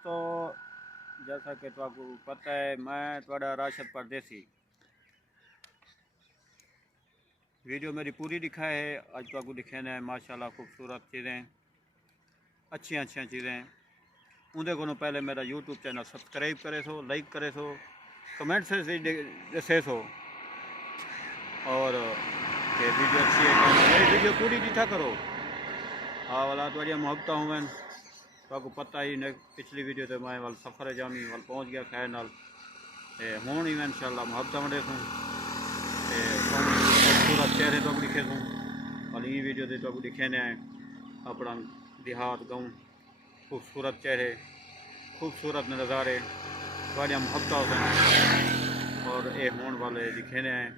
दोस्तों, जैसा कि तो आपको पता है, मैं थोड़ा राशिदपरदेसी वीडियो मेरी पूरी दिखा है। आज तो आपको दिखाना है माशाल्लाह खूबसूरत चीज़ें, अच्छी चीज़ें। उनके को पहले मेरा यूट्यूब चैनल सब्सक्राइब करे सो, लाइक करे सो, कमेंट से दसे सो, और ये वीडियो अच्छी है मेरी वीडियो पूरी दिखा करो। हाँ वाला थोड़ी मोहब्बत हुए तो आपको पता ही ने पिछली वीडियो तो मैं वाल सफ़र जामी वाल पहुँच गया खैर नाल हूँ ही मैं इंशाल्लाह मोहब्बत वंडे सूँ खूबसूरत चेहरे तो दिखे सूँ वाल ये वीडियो से तो दिखेने आए अपना देहात गाँव खूबसूरत चेहरे खूबसूरत नज़ारे थोड़ी मोहब्बत होते और ये होने वाले दिखेने आए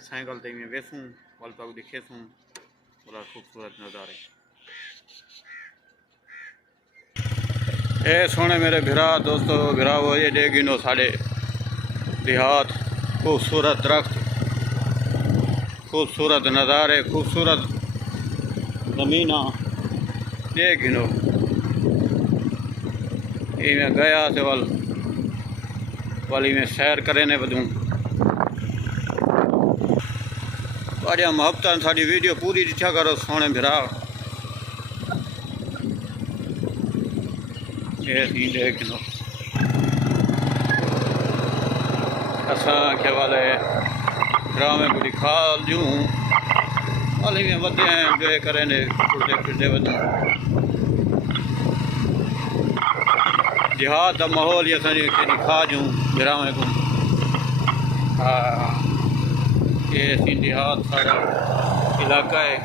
साइकिल ते में वेसूँ वाल तो दिखे सूँ वाला खूबसूरत नज़ारे। ए सोने मेरे भिरा दोस्तों भिरा वो ये देगिनो साढ़े देहात खूबसूरत दरख्त खूबसूरत नज़ारे खूबसूरत ज़मीना देगिनो इवें गया से वाली में सैर करे ने बदूँ बड़िया मोहब्बत साड़ी वीडियो पूरी दिखा करो सोने भिरा। ये देख लो असा के वाले ग्राम में पूरी खाल दूँ वाली में बदे हैं जो करें ने उल्टे फिरते बदूँ देहात का माहौल ये सारी खा दूँ ग्राम में को। हाँ ये देहात सारा इलाका है।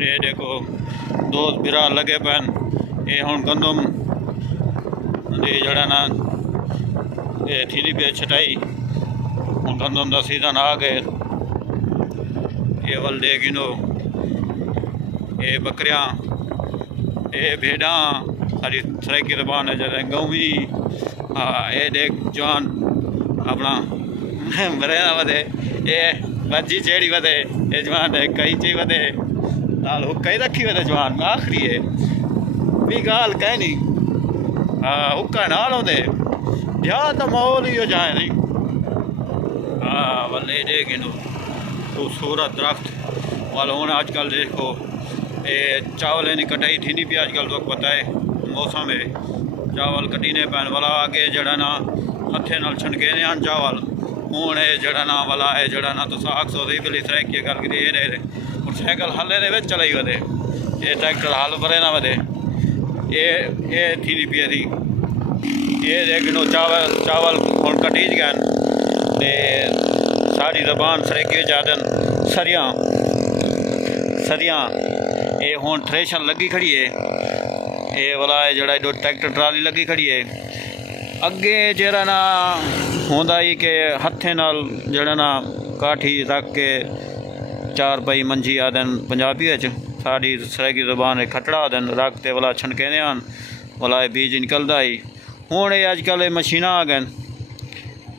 ये देखो दोस्त बिरा लगे पैन ये हूँ गंदम जड़ा ना ये थी पे छटाई हूँ गंदम का सीजन आ गए ये वल दे गिनो ये बकरियाँ ये भेड़ा सारी सराइकी जबान है जैसे गौवी। हाँ ये देख जवान अपना मरे ना बदे ये बजी चेड़ी बदे ये जवान है कई ची बदे नाल हुक्का ही रखी वे जवान आखिरी है भी गाल कह नहीं। हाँ हुक्का नाल होंदे देहात का माहौल ही हो जाए नहीं। हाँ वाले देख नो खूबसूरत दरख्त वाल हूँ आजकल देखो ये चावल की कटाई थी नहीं पी आजकल तो पता है मौसम है चावल कटीने पैन वाला आगे जड़ा ना हथे नाल छनके ने आन चावल हूँ ये जड़ा ना वाला है जड़ा ना तो साग सौ पहली सराइकी गल करिए और साइकिल हले दे चलाई वधे ये ट्रैक्टर हल भरे ना वधे ये थी नहीं पी थी ये देखो चावल चावल हूँ कटीज गए सारी जबान सरेकी जादन सरियाँ सरियाँ ये हूँ थ्रेशर लगी खड़ी है ये वाला है जड़ा जो ट्रैक्टर ट्राली लगी खड़ी है अगे जरा ना होंदा ही के हथे नाल जड़ा ना काठी रख के चार पाई मंजी आदन पंजाबी साड़ी सराइकी जबान है खटड़ा आदन रखते वाला छनके आन वाला बीज निकलता ही हूँ ये अजकल मशीना आ गए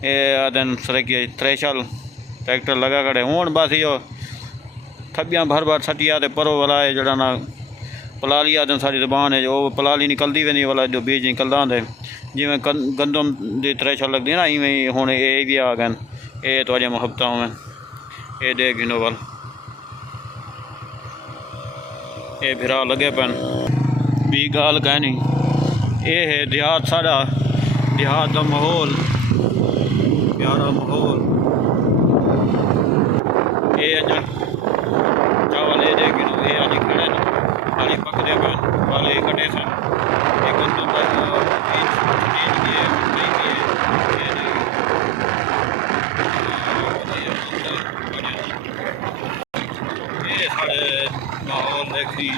ये आदन सराइकी थ्रेशर ट्रैक्टर लगा खड़े हूँ बस यो थबियाँ भर भर सटिया तो परो वाला है जड़ा ना पलाली आदन सारी जबान है जो पलाली निकलती वे नहीं वाला जो बीज निकलता होंगे जिमें गंदम की थ्रेशर लगती है ना इवें हूँ ये भी आ गए ये थोड़ी मोहब्बत में ये देख गिनो वाल ये भिरा लगे पैन भी गाल कह नहीं ये है देहात साड़ा देहात का माहौल प्यारा माहौल ये चावल ये देख गिनो ये अज खड़े खाली पकड़े पैन वाले कटे सन ये गंदम ये साढ़े माहौल देखी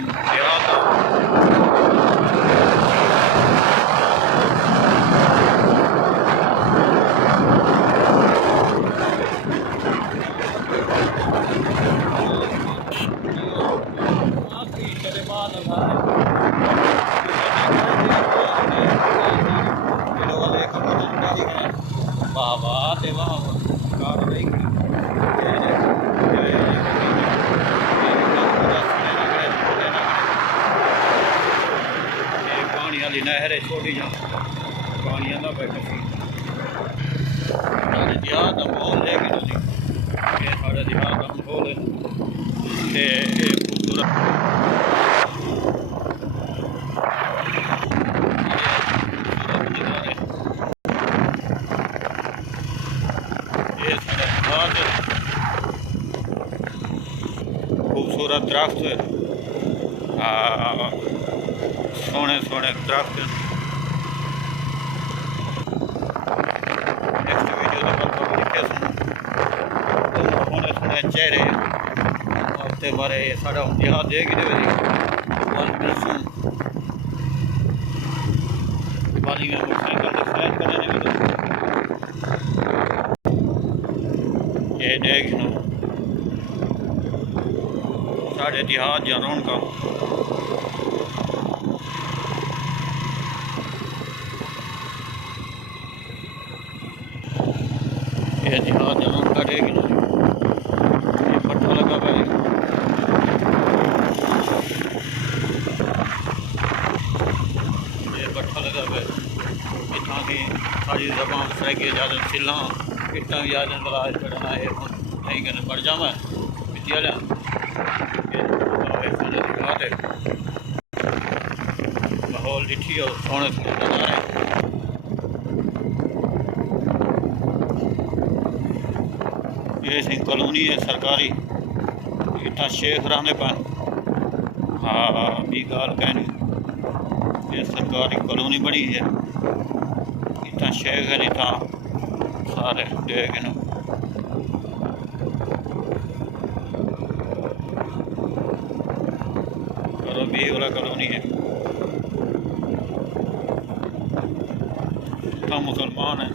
वाह वाह देवा कार नहीं वाली नहर है छोटी जहाँ पानी आंदा पे कसी साढ़े देहात का माहौल लेकिन ये साढ़े देहात का माहौल है ते खूबसूरत खूबसूरत दरख्त सोने सोने दरख्त। नेक्स्ट वीडियो सोने सोने चेहरे हफ्ते बारे साढ़ा देहात देगी वाली में मोटरसाइकिल सैर करने ये देख लो साढ़े देहात या रौनका ये देहात या रौनका देख लो ये पट्टा लगा भाई ये पट्टा लगा भाई इतना की सारी जबान सैके ज़्यादा सिला इतना ज़्यादा बलाज चढ़ना है नहीं कहने पड़ जावा विद्यालय माहौल डिठी और सोने सोने नज़ारे। ये सी कॉलोनी है सरकारी इतना शेख रहने पर हाँ भी गाल कहनी ये सरकारी कॉलोनी बनी है इतना शेख है इतना सारे देख नो बी वाला कॉलोनी है इतना मुसलमान है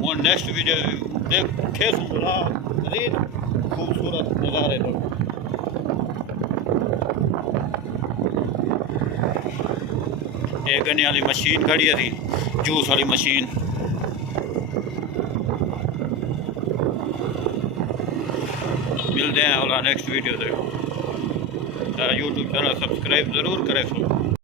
वो नेक्स्ट वीडियो देखे सुना मजीद खूबसूरत नज़ारे पर एक गन्ने वाली मशीन खड़ी थी जूस वाली मशीन मिलते हैं और नेक्स्ट वीडियो देखो यूट्यूब चैनल सब्सक्राइब ज़रूर करें।